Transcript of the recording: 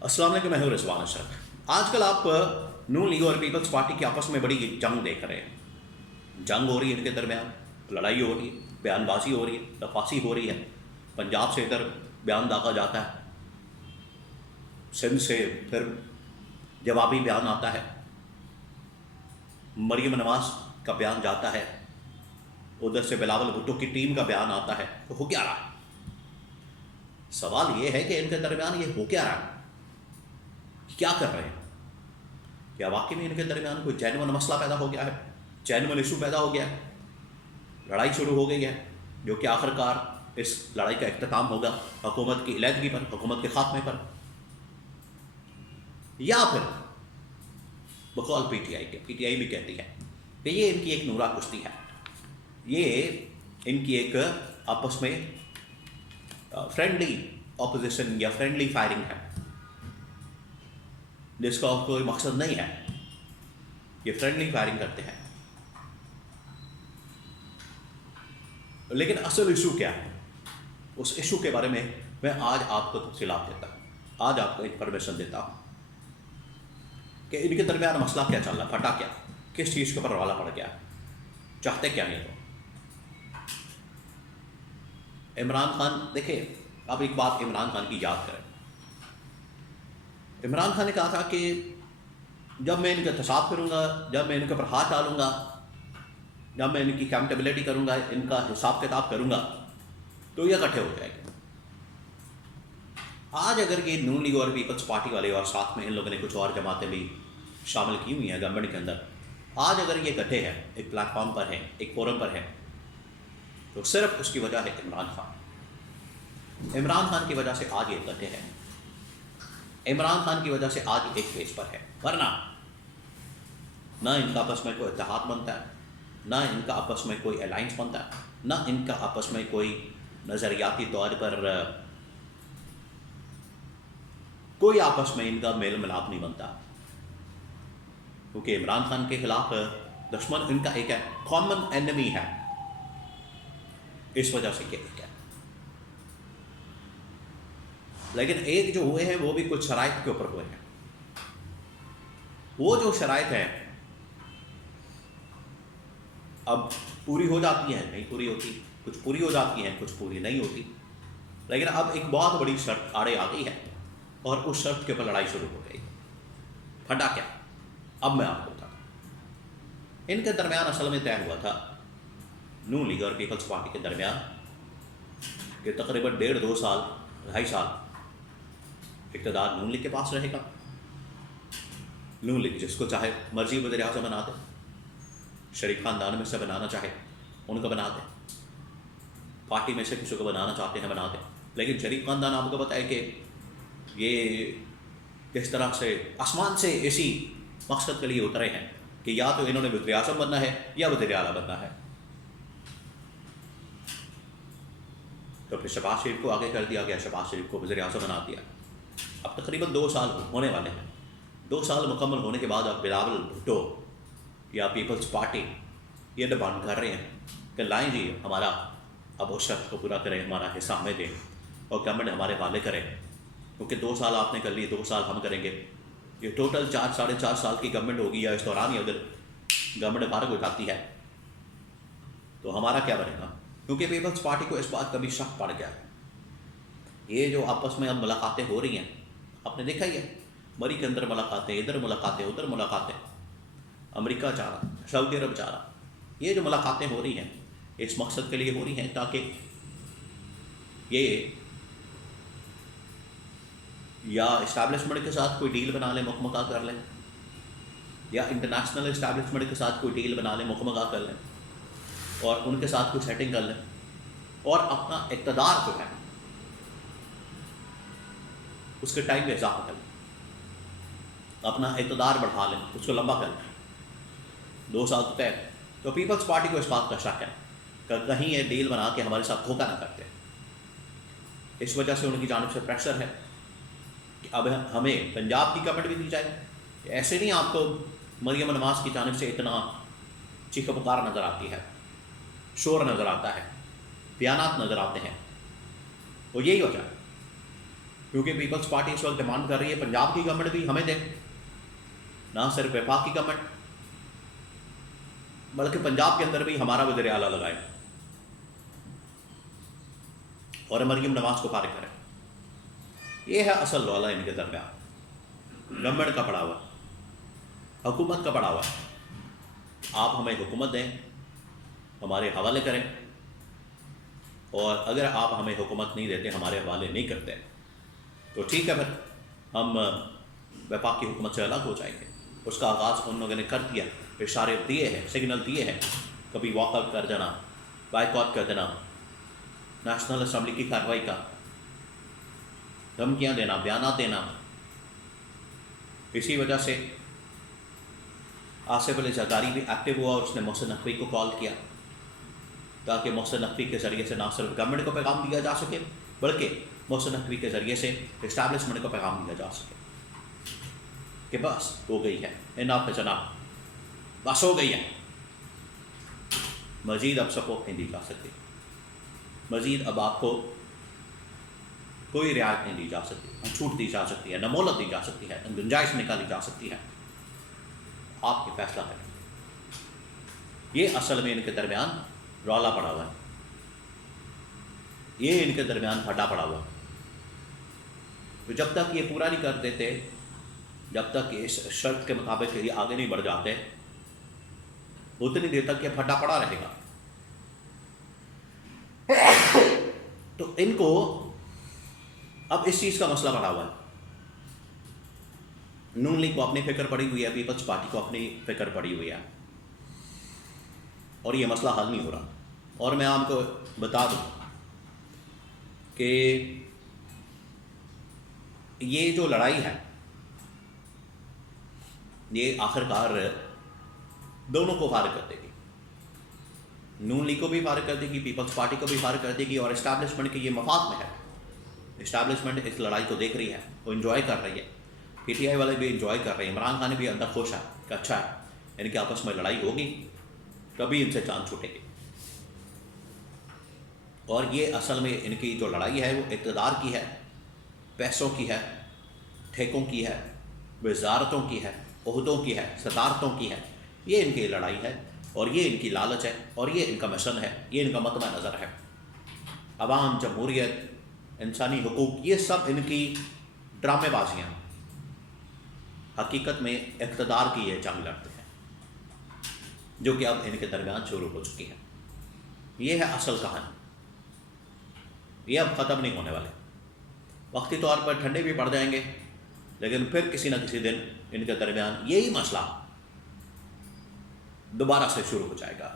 अस्सलाम वालेकुम, मैं हूं रिजवान अशरफ। आजकल आप नून लीग और पीपल्स पार्टी की आपस में बड़ी जंग देख रहे हैं। जंग हो रही है इनके दरमियान, लड़ाई हो रही है, बयानबाजी हो रही है, लफासी हो रही है। पंजाब से इधर बयान दागा जाता है, सिंध से फिर जवाबी बयान आता है, मरीम नवाज का बयान जाता है, उधर से बिलावल भुट्टो की टीम का बयान आता है। तो हो क्या रहा है? सवाल ये है कि इनके दरमियान ये हो क्या रहा है, क्या कर रहे हैं? क्या वाकई में इनके दरमियान कोई जेन्युइन मसला पैदा हो गया है, जेन्युइन इशू पैदा हो गया है, लड़ाई शुरू हो गई है, जो कि आखिरकार इस लड़ाई का इख्तिताम होगा हुकूमत की इलेहदगी पर, हुकूमत के खात्मे पर, या फिर बकौल पीटीआई के, पीटीआई भी कहती है कि ये इनकी एक नूरा कुश्ती है, ये इनकी एक आपस में फ्रेंडली ऑपोजिशन या फ्रेंडली फायरिंग है, जिसका कोई मकसद नहीं है। ये फ्रेंडली फायरिंग करते हैं, लेकिन असल इशू क्या है? उस इशू के बारे में मैं आज आपको तफसीलात देता हूँ, आज आपको इंफॉर्मेशन देता हूँ कि इनके दरमियान मसला क्या चल रहा, फटा क्या, किस चीज़ के ऊपर रवाला पड़ गया, चाहते क्या नहीं। तो इमरान खान, देखिए अब एक बात इमरान खान की याद करें। इमरान खान ने कहा था कि जब मैं इनका एहतसाब करूँगा, जब मैं इनके ऊपर हाथ डालूँगा, जब मैं इनकी अकाउंटेबिलिटी करूँगा, इनका हिसाब किताब करूँगा, तो ये इकट्ठे हो जाएंगे। आज अगर ये नून लीग और पीपल्स पार्टी वाले और साथ में इन लोगों ने कुछ और जमातें भी शामिल की हुई हैं गवर्नमेंट के अंदर, आज अगर ये इकट्ठे हैं, एक प्लेटफॉर्म पर हैं, एक फोरम पर हैं, तो सिर्फ उसकी वजह है इमरान खान। इमरान खान की वजह से आज ये इकट्ठे हैं, इमरान खान की वजह से आज एक पेज पर है। वरना ना इनका आपस में कोई इत्तेहाद बनता है, ना इनका आपस में कोई अलायंस बनता है, ना इनका आपस में कोई नज़रियाती तौर पर कोई आपस में इनका मेल मिलाप नहीं बनता, क्योंकि इमरान खान के खिलाफ दुश्मन इनका एक है, कॉमन एनिमी है। इस वजह से ये एक है। लेकिन एक जो हुए हैं वो भी कुछ शराइत के ऊपर हुए हैं। वो जो शराइत है अब पूरी हो जाती हैं, नहीं पूरी होती, कुछ पूरी हो जाती हैं, कुछ पूरी नहीं होती। लेकिन अब एक बहुत बड़ी शर्त आड़े आ गई है और उस शर्त के ऊपर लड़ाई शुरू हो गई। फटा क्या? अब मैं आपको बताता हूँ। इनके दरमियान असल में तय हुआ था, नून लीग और पीपल्स पार्टी के दरमियान, कि तकरीबन 1.5-2 साल, 2.5 साल इक़्तिदार नून लीग के पास रहेगा। नून लीग जिसको चाहे मर्जी वज़ीर आज़म बना दे, शरीफ खानदान में से बनाना चाहे उनको बना दे, पार्टी में से किसी को बनाना चाहते हैं बना दे। लेकिन शरीफ खानदान आपको बताए कि ये किस तरह से आसमान से इसी मकसद के लिए उतरे हैं कि या तो इन्होंने वज़ीर आज़म बनना है या वज़ीर आला बनना है। तो फिर शहबाज शरीफ को आगे कर दिया गया, शहबाज शरीफ को वज़ीर आज़म बना दिया। अब तकरीबन 2 साल होने वाले हैं। 2 साल मुकम्मल होने के बाद अब बिलावल भुट्टो या पीपल्स पार्टी ये डिमांड कर रहे हैं कि लाएँ जी हमारा अब उस शर्त को पूरा करें, हमारा हिस्सा हमें दें और गवर्नमेंट हमारे वाले करें, क्योंकि 2 साल आपने कर लिए, 2 साल हम करेंगे। ये टोटल 4-4.5 साल की गवर्नमेंट होगी, या इस दौरान ही अगर गवर्नमेंट बाहर हो जाती है तो हमारा क्या बनेगा? क्योंकि पीपल्स पार्टी को इस बात का भी शक पड़ गया है। ये जो आपस में अब मुलाकातें हो रही हैं, आपने देखा ही है, मरी के अंदर मुलाकातें, इधर मुलाकातें, उधर मुलाकातें, अमेरिका जा रहा, सऊदी अरब जा रहा। ये जो मुलाकातें हो रही हैं इस मकसद के लिए हो रही हैं ताकि ये या इस्टेब्लिशमेंट के साथ कोई डील बना लें, मुकमका कर लें, या इंटरनेशनल इस्टेब्लिशमेंट के साथ कोई डील बना लें, मुकमका कर लें, और उनके साथ कोई सेटिंग कर लें, और अपना इक़्तिदार जो है उसके टाइम में इजाफा कर लें, अपना इक़्तिदार बढ़ा लें, उसको लंबा कर लें। 2 साल तय। तो पीपल्स पार्टी को इस बात का शक है कि कहीं ये डील बना के हमारे साथ धोखा ना करते। इस वजह से उनकी जानिब से प्रेशर है कि अब हमें पंजाब की गवर्नमेंट भी दी जाए। ऐसे नहीं आपको मरीम नवाज की जानिब से इतना चीख पुकार नज़र आती है, शोर नज़र आता है, बयानात नज़र आते हैं, वो यही वजह है। کیونکہ پیپلز پارٹی اس وقت ڈیمانڈ کر رہی ہے پنجاب کی گورنمنٹ بھی ہمیں دے، نہ صرف وفاق کی گورنمنٹ بلکہ پنجاب کے اندر بھی ہمارا وزیر اعلیٰ لگائے اور مریم نواز کو فارغ کرے۔ یہ ہے اصل رولا ان کے درمیان، گورنمنٹ کا پڑا ہوا، حکومت کا پڑا ہوا۔ آپ ہمیں حکومت دیں، ہمارے حوالے کریں، اور اگر آپ ہمیں حکومت نہیں دیتے، ہمارے حوالے نہیں کرتے، تو ٹھیک ہے، پھر ہم وفاق کی حکومت سے الگ ہو جائیں گے۔ اس کا آغاز ان لوگوں نے کر دیا، اشارے دیے ہیں، سگنل دیے ہیں، کبھی واک آؤٹ کر دینا، بائیکاٹ کر دینا، نیشنل اسمبلی کی کارروائی کا، دھمکیاں دینا، بیانات دینا۔ اسی وجہ سے آصف علی زرداری بھی ایکٹیو ہوا اور اس نے محسن نقوی کو کال کیا، تاکہ محسن نقوی کے ذریعے سے نہ صرف گورنمنٹ کو پیغام دیا جا سکے بلکہ محسن نقوی کے ذریعے سے اسٹیبلشمنٹ کو پیغام دیا جا سکے کہ بس ہو گئی ہے، اناف ہے جناب، بس ہو گئی ہے، مزید اب سپورٹ نہیں دی جا سکتی، مزید اب آپ کو کوئی رعایت نہیں دی جا سکتی، نہ چھوٹ دی جا سکتی ہے، نہ مہلت دی جا سکتی ہے، نہ گنجائش نکالی جا سکتی ہے۔ آپ کی فیصلہ کریں۔ یہ اصل میں ان کے درمیان رولا پڑا ہوا ہے، یہ ان کے درمیان پھٹا پڑا ہوا ہے۔ تو جب تک یہ پورا نہیں کر دیتے، جب تک اس شرط کے مطابق یہ آگے نہیں بڑھ جاتے، اتنی دیر تک یہ پھٹا پڑا رہے گا۔ تو ان کو اب اس چیز کا مسئلہ پڑا ہوا ہے، نون لیگ کو اپنی فکر پڑی ہوئی ہے، پیپلز پارٹی کو اپنی فکر پڑی ہوئی ہے، اور یہ مسئلہ حل نہیں ہو رہا۔ اور میں آپ کو بتا دوں کہ یہ جو لڑائی ہے یہ آخر کار دونوں کو فارغ کر دے گی، نون لیگ کو بھی فارغ کر دے گی، پیپلز پارٹی کو بھی فارغ کر دے گی، اور اسٹیبلشمنٹ کے یہ مفاد میں ہے۔ اسٹیبلشمنٹ اس لڑائی کو دیکھ رہی ہے، وہ انجوائے کر رہی ہے، پی ٹی آئی والے بھی انجوائے کر رہے ہیں، عمران خان بھی اندر خوش ہے کہ اچھا ہے، ان کے آپس میں لڑائی ہوگی، کبھی ان سے جان چھوٹے گی۔ اور یہ اصل میں ان کی جو لڑائی ہے وہ اقتدار کی ہے، پیسوں کی ہے، ٹھیکوں کی ہے، وزارتوں کی ہے، عہدوں کی ہے، صدارتوں کی ہے۔ یہ ان کی لڑائی ہے، اور یہ ان کی لالچ ہے، اور یہ ان کا مشن ہے، یہ ان کا مطمع نظر ہے۔ عوام، جمہوریت، انسانی حقوق، یہ سب ان کی ڈرامے بازیاں ہیں۔ حقیقت میں اقتدار کی یہ جنگ لڑتے ہیں، جو کہ اب ان کے درمیان شروع ہو چکی ہے۔ یہ ہے اصل کہانی، یہ اب ختم نہیں ہونے والے، وقتی طور پر ٹھنڈے بھی پڑ جائیں گے، لیکن پھر کسی نہ کسی دن ان کے درمیان یہی مسئلہ دوبارہ سے شروع ہو جائے گا۔